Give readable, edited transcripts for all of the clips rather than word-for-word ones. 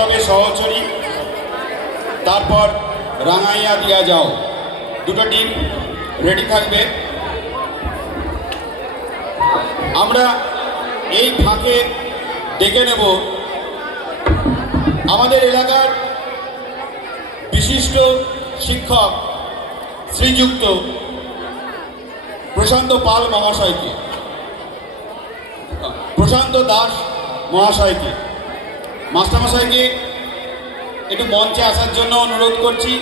তবে সহচরী, তারপর রাঙাইয়া দিয়া যাও। দুটো টিম রেডি থাকবে। আমরা এই ফাঁকে ডেকে নেব আমাদের এলাকার বিশিষ্ট শিক্ষক শ্রীযুক্ত প্রশান্ত পাল মহাশয়কে, প্রশান্ত দাস মহাশয়কে, মাস্টারমশাইকে একটু মঞ্চে আসার জন্য অনুরোধ করছি।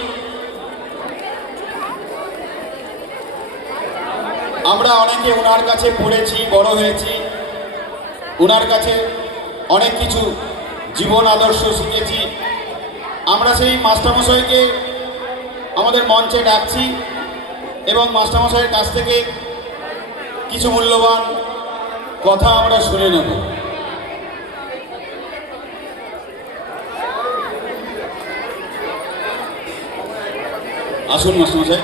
আমরা অনেকে ওনার কাছে পড়েছি, বড় হয়েছি, ওনার কাছে অনেক কিছু জীবন আদর্শ শিখেছি। আমরা সেই মাস্টারমশাইকে আমাদের মঞ্চে ডাকছি এবং মাস্টারমশাইয়ের কাছ থেকে কিছু মূল্যবান কথা আমরা শুনে নেব। আসুন মাস্টারমশাই।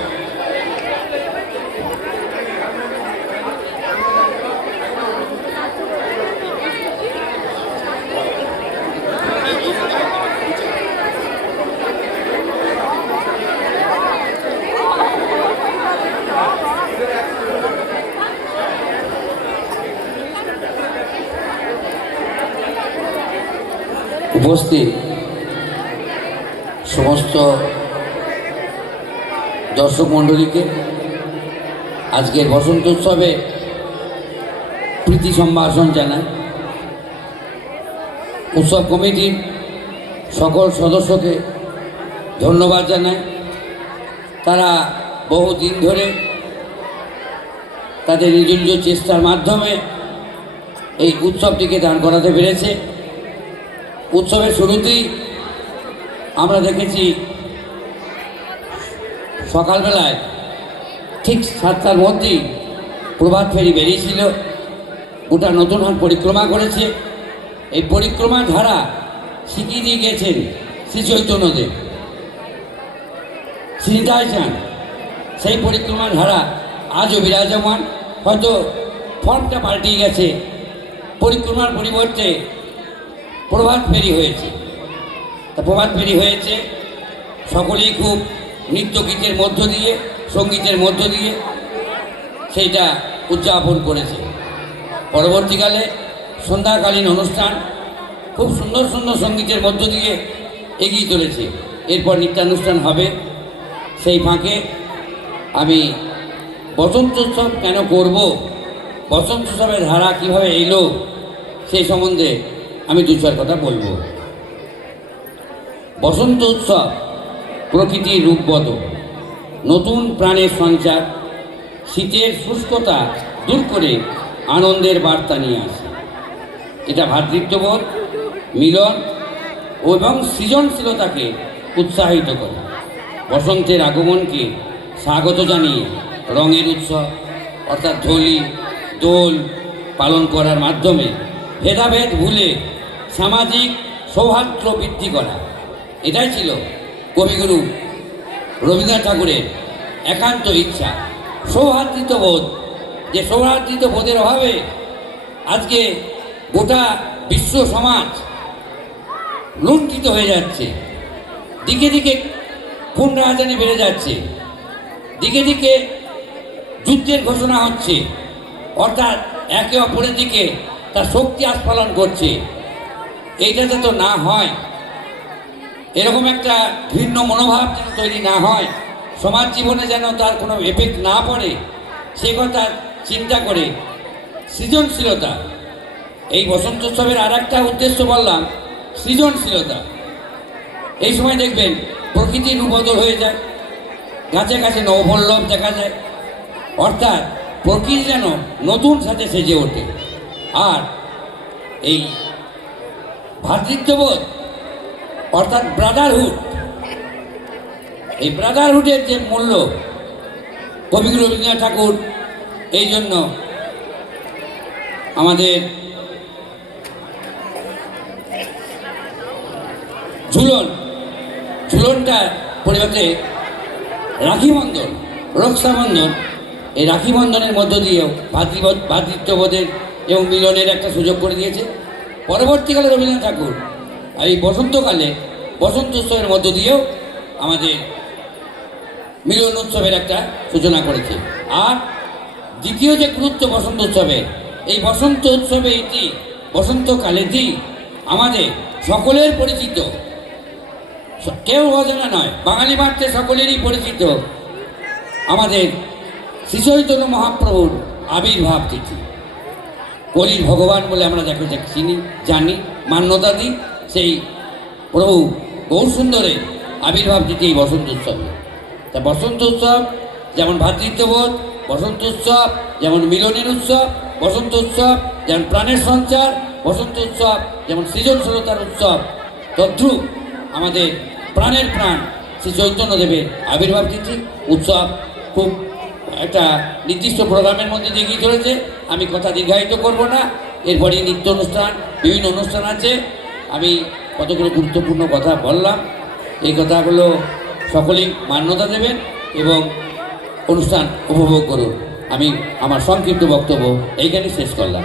উপস্থিত সমস্ত দর্শক মণ্ডলীকে আজকের বসন্ত উৎসবে প্রীতি সম্ভাষণ জানাই। উৎসব কমিটির সকল সদস্যকে ধন্যবাদ জানাই। তারা বহুদিন ধরে তাদের নিজ নিজ চেষ্টার মাধ্যমে এই উৎসবটিকে দান করাতে পেরেছে। উৎসবের শুরুতেই আমরা দেখেছি সকালবেলায় ঠিক 7টার মধ্যেই প্রভাত ফেরি বেরিয়েছিল, গোটা নতুন হাট পরিক্রমা করেছে। এই পরিক্রমা ধারা শিখিয়ে দিয়ে গেছেন শ্রী চৈতন্যদেব, চিন্তায় চান সেই পরিক্রমা ধারা আজও বিরাজমান। হয়তো ফর্মটা পাল্টিয়ে গেছে, পরিক্রমার পরিবর্তে প্রভাত ফেরি হয়েছে। তা প্রভাত ফেরি হয়েছে, সকলেই খুব নৃত্য গীতের মধ্য দিয়ে, সঙ্গীতের মধ্য দিয়ে সেইটা উদযাপন করেছে। পরবর্তীকালে সন্ধ্যাকালীন অনুষ্ঠান খুব সুন্দর সুন্দর সঙ্গীতের মধ্য দিয়ে এগিয়ে চলেছে। এরপর নৃত্যানুষ্ঠান হবে। সেই ফাঁকে আমি বসন্ত উৎসব কেন করব, বসন্ত উৎসবের ধারা কীভাবে এলো, সেই সম্বন্ধে আমি দু চার কথা বলবো। বসন্ত উৎসব প্রকৃতির রূপ বদল, নতুন প্রাণের সঞ্চার, শীতের শুষ্কতা দূর করে আনন্দের বার্তা নিয়ে আসে। এটা ভ্রাতৃত্ববোধ, মিলন এবং সৃজনশীলতাকে উৎসাহিত করে। বসন্তের আগমনকে স্বাগত জানিয়ে রঙের উৎসব অর্থাৎ হোলি, দোল পালন করার মাধ্যমে ভেদাভেদ ভুলে সামাজিক সৌহার্দ্য বৃদ্ধি করা, এটাই ছিল কবিগুরু রবীন্দ্রনাথ ঠাকুরের একান্ত ইচ্ছা। সৌহার্দ্যবোধ, যে সৌহার্দ্যবোধের অভাবে আজকে গোটা বিশ্ব সমাজ লুণ্ঠিত হয়ে যাচ্ছে, দিকে দিকে খুন রাজধানী বেড়ে যাচ্ছে, দিকে দিকে যুদ্ধের ঘোষণা হচ্ছে, অর্থাৎ একে অপরের দিকে তার শক্তি আস্ফালন করছে। এইটা যাতে না হয়, এরকম একটা ভিন্ন মনোভাব যেন তৈরি না হয়, সমাজ জীবনে যেন তার কোনো এফেক্ট না পড়ে, সে কথা চিন্তা করে সৃজনশীলতা, এই বসন্ত উৎসবের আর একটা উদ্দেশ্য বললাম সৃজনশীলতা। এই সময় দেখবেন প্রকৃতির রূপবদল হয়ে যায়, গাছে গাছে নবপল্লব দেখা যায়, অর্থাৎ প্রকৃতি যেন নতুন সাথে সেজে ওঠে। আর এই ভ্রাতৃত্ববোধ অর্থাৎ ব্রাদারহুড, এই ব্রাদারহুডের যে মূল্য কবিগুরু রবীন্দ্রনাথ ঠাকুর এই জন্য আমাদের ঝুলনটা পরিবর্তে রাখি বন্ধন, রক্ষাবন্ধন, এই রাখি বন্ধনের মধ্য দিয়েও ভ্রাতৃত্ববোধের এবং মিলনের একটা সুযোগ করে দিয়েছে। পরবর্তীকালে রবীন্দ্রনাথ ঠাকুর এই বসন্তকালে বসন্ত উৎসবের মধ্য দিয়েও আমাদের মিলন উৎসবের একটা সূচনা করেছে। আর দ্বিতীয় যে গুরুত্ব বসন্ত উৎসবে, এই বসন্ত উৎসবে এটি বসন্তকালেটি আমাদের সকলের পরিচিত, কেউ অজানা নয়, বাঙালি মাত্রে সকলেরই পরিচিত আমাদের শ্রী চৈতন্য মহাপ্রভুর আবির্ভাব তিথি। কলির ভগবান বলে আমরা যাকে চিনি, জানি, মান্যতা দিই, সেই প্রভু গৌরসুন্দরের আবির্ভাব তিথি এই বসন্ত উৎসবে। তা বসন্ত উৎসব যেমন ভ্রাতৃত্ববোধ, বসন্ত উৎসব যেমন মিলনের উৎসব, বসন্ত উৎসব যেমন প্রাণের সঞ্চার, বসন্ত উৎসব যেমন সৃজনশীলতার উৎসব, তদ্রূপ আমাদের প্রাণের প্রাণ শ্রী চৈতন্যদেবের আবির্ভাব তিথি উৎসব খুব একটা নির্দিষ্ট প্রোগ্রামের মধ্যে এগিয়ে চলেছে। আমি কথা দীর্ঘায়িত করব না, এরপরে নৃত্য অনুষ্ঠান, বিভিন্ন অনুষ্ঠান আছে। আমি কতগুলো গুরুত্বপূর্ণ কথা বললাম, এই কথাগুলো সকলেই মান্যতা দেবেন এবং অনুষ্ঠান উপভোগ করুন। আমি আমার সংক্ষিপ্ত বক্তব্য এইখানে শেষ করলাম।